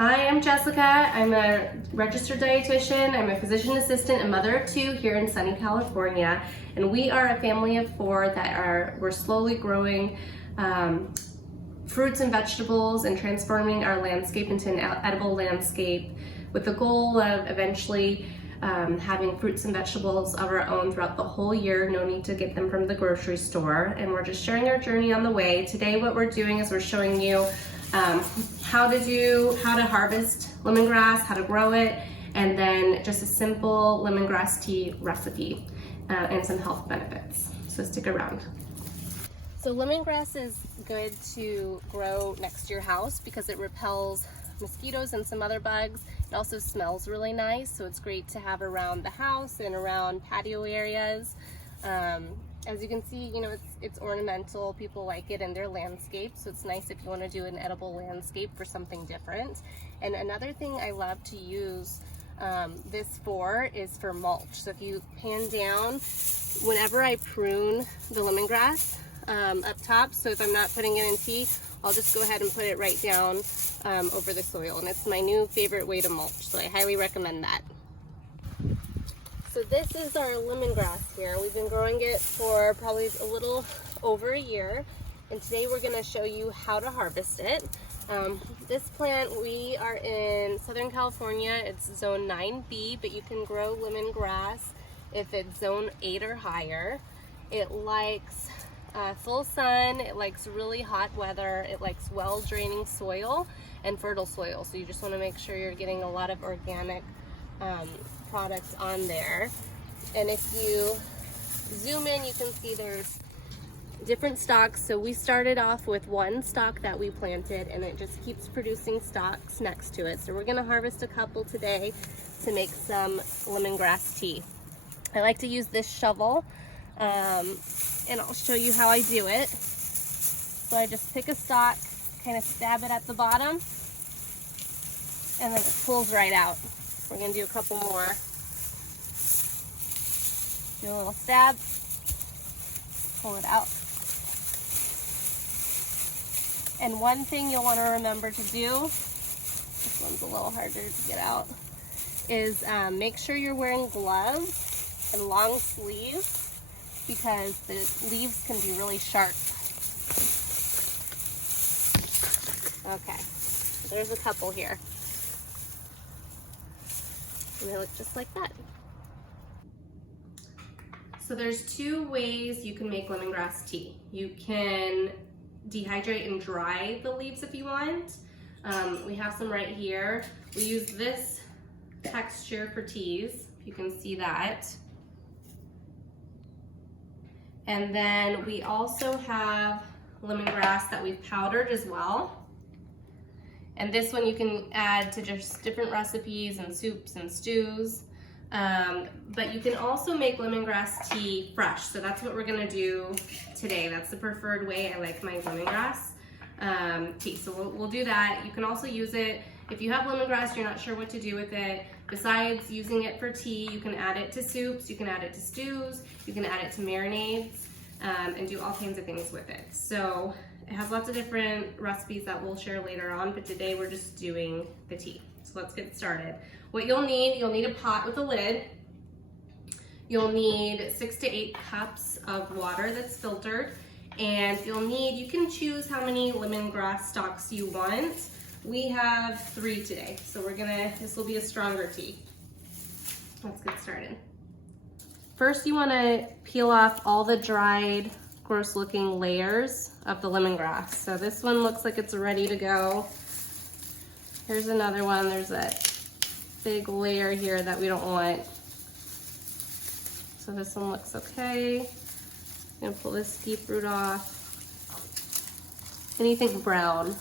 Hi, I'm Jessica. I'm a registered dietitian. I'm a physician assistant and mother of two here in sunny California. And we are a family of four we're slowly growing fruits and vegetables and transforming our landscape into an edible landscape with the goal of eventually having fruits and vegetables of our own throughout the whole year. No need to get them from the grocery store. And we're just sharing our journey on the way. Today what we're doing is we're showing you how to harvest lemongrass, how to grow it, and then just a simple lemongrass tea recipe and some health benefits. So stick around. So lemongrass is good to grow next to your house because it repels mosquitoes and some other bugs. It also smells really nice, so it's great to have around the house and around patio areas. As you can see, you know, it's ornamental. People like it in their landscape, so it's nice if you want to do an edible landscape for something different. And another thing I love to use this is for mulch. So if you pan down, whenever I prune the lemongrass up top, so if I'm not putting it in tea, I'll just go ahead and put it right down over the soil. And it's my new favorite way to mulch, so I highly recommend that. So this is our lemongrass here. We've been growing it for probably a little over a year, and today we're going to show you how to harvest it. This plant, we are in Southern California. It's zone 9B, but you can grow lemongrass if it's zone 8 or higher. It likes full sun, it likes really hot weather, it likes well draining soil and fertile soil. So you just want to make sure you're getting a lot of organic products on there. And if you zoom in, you can see there's different stalks. So we started off with one stalk that we planted, and it just keeps producing stalks next to it. So we're going to harvest a couple today to make some lemongrass tea. I like to use this shovel, and I'll show you how I do it. So I just pick a stalk, kind of stab it at the bottom, and then it pulls right out. We're going to do a couple more. Do a little stab, pull it out. And one thing you'll want to remember to do, this one's a little harder to get out, is make sure you're wearing gloves and long sleeves because the leaves can be really sharp. Okay, so there's a couple here. And they look just like that. So there's two ways you can make lemongrass tea. You can dehydrate and dry the leaves if you want. We have some right here. We use this texture for teas, if you can see that. And then we also have lemongrass that we've powdered as well. And this one you can add to just different recipes and soups and stews. But you can also make lemongrass tea fresh. So that's what we're gonna do today. That's the preferred way I like my lemongrass tea. So we'll do that. You can also use it, if you have lemongrass, you're not sure what to do with it. Besides using it for tea, you can add it to soups, you can add it to stews, you can add it to marinades, and do all kinds of things with it. So it has lots of different recipes that we'll share later on, but today we're just doing the tea. So let's get started. What you'll need a pot with a lid. You'll need 6 to 8 cups of water that's filtered. And you can choose how many lemongrass stalks you want. We have 3 today, so this will be a stronger tea. Let's get started. First, you wanna peel off all the dried, gross looking layers of the lemongrass. So this one looks like it's ready to go. Here's another one. There's that big layer here that we don't want. So this one looks okay. I'm gonna pull this deep root off. Anything brown.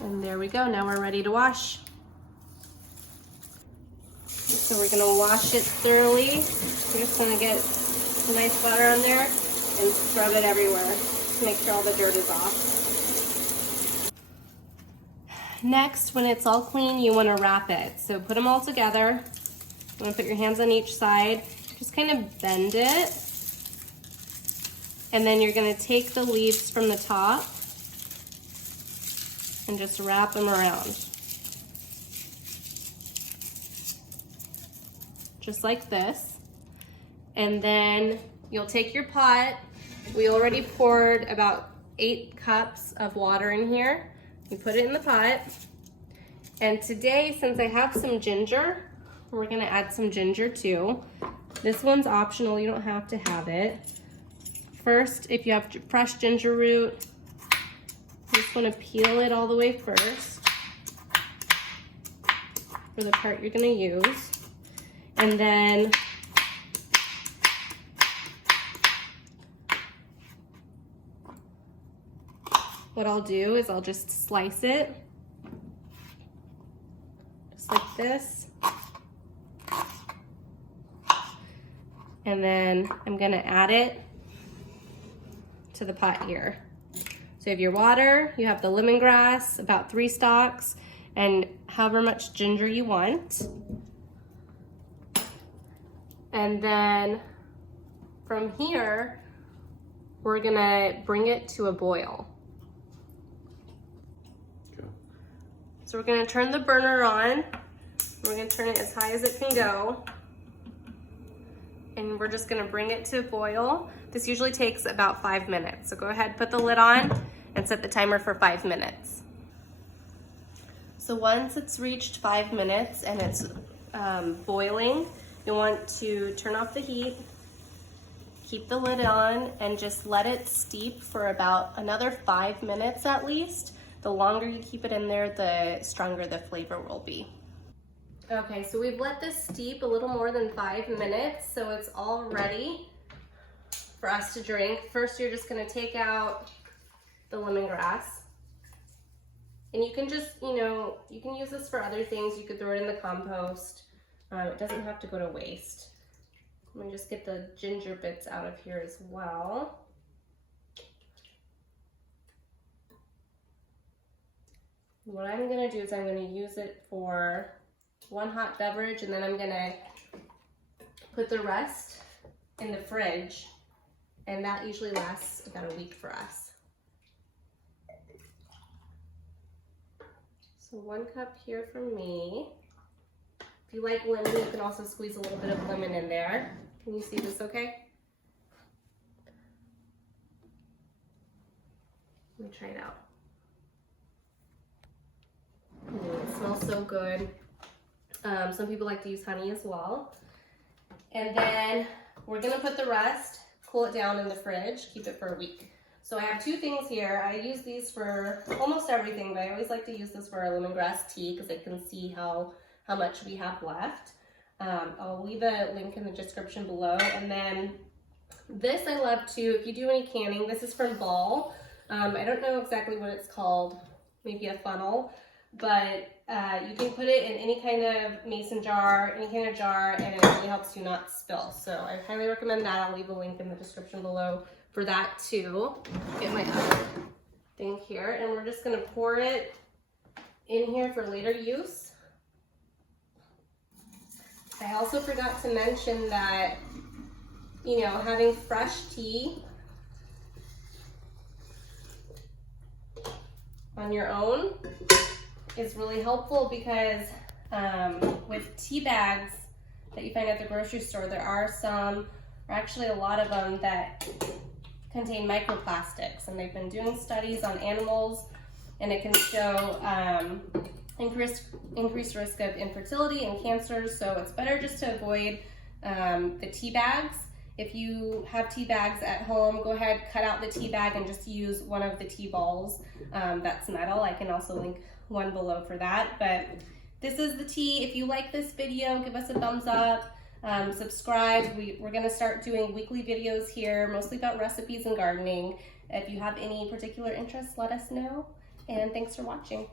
And there we go. Now we're ready to wash. So we're gonna wash it thoroughly. We're just gonna get some nice water on there and scrub it everywhere to make sure all the dirt is off. Next, when it's all clean, you want to wrap it. So put them all together. You want to put your hands on each side. Just kind of bend it. And then you're going to take the leaves from the top and just wrap them around. Just like this. And then you'll take your pot. We already poured about 8 cups of water in here. You put it in the pot. And today, since I have some ginger, we're gonna add some ginger too. This one's optional, you don't have to have it. First, if you have fresh ginger root, you just wanna peel it all the way first for the part you're gonna use. And then what I'll do is I'll just slice it, just like this. And then I'm gonna add it to the pot here. So you have your water, you have the lemongrass, about 3 stalks, and however much ginger you want. And then from here, we're gonna bring it to a boil. Okay. So we're gonna turn the burner on. We're gonna turn it as high as it can go. And we're just gonna bring it to a boil. This usually takes about 5 minutes. So go ahead, put the lid on and set the timer for 5 minutes. So once it's reached 5 minutes and it's boiling, you want to turn off the heat, keep the lid on, and just let it steep for about another 5 minutes at least. The longer you keep it in there, the stronger the flavor will be. Okay, so we've let this steep a little more than 5 minutes, so it's all ready for us to drink. First, you're just gonna take out the lemongrass. And you can just, you can use this for other things. You could throw it in the compost. It doesn't have to go to waste. Let me just get the ginger bits out of here as well. What I'm gonna do is I'm gonna use it for one hot beverage, and then I'm gonna put the rest in the fridge, and that usually lasts about a week for us. So 1 cup here for me. If you like lemon, you can also squeeze a little bit of lemon in there. Can you see this okay? Let me try it out. It smells so good. Some people like to use honey as well. And then we're gonna put the rest, cool it down in the fridge, keep it for a week. So I have 2 things here. I use these for almost everything, but I always like to use this for our lemongrass tea because I can see how much we have left. I'll leave a link in the description below. And then this I love too, if you do any canning, this is from Ball. I don't know exactly what it's called, maybe a funnel, but you can put it in any kind of mason jar, any kind of jar, and it really helps you not spill. So I highly recommend that. I'll leave a link in the description below for that too. Get my other thing here, and we're just gonna pour it in here for later use. I also forgot to mention that, having fresh tea on your own is really helpful because with tea bags that you find at the grocery store, there are some, or actually a lot of them, that contain microplastics, and they've been doing studies on animals, and it can show increased risk of infertility and cancers. So it's better just to avoid the tea bags. If you have tea bags at home, go ahead, cut out the tea bag and just use one of the tea balls that's metal. I can also link one below for that. But this is the tea. If you like this video, give us a thumbs up, subscribe. We're gonna start doing weekly videos here, mostly about recipes and gardening. If you have any particular interests, let us know. And thanks for watching.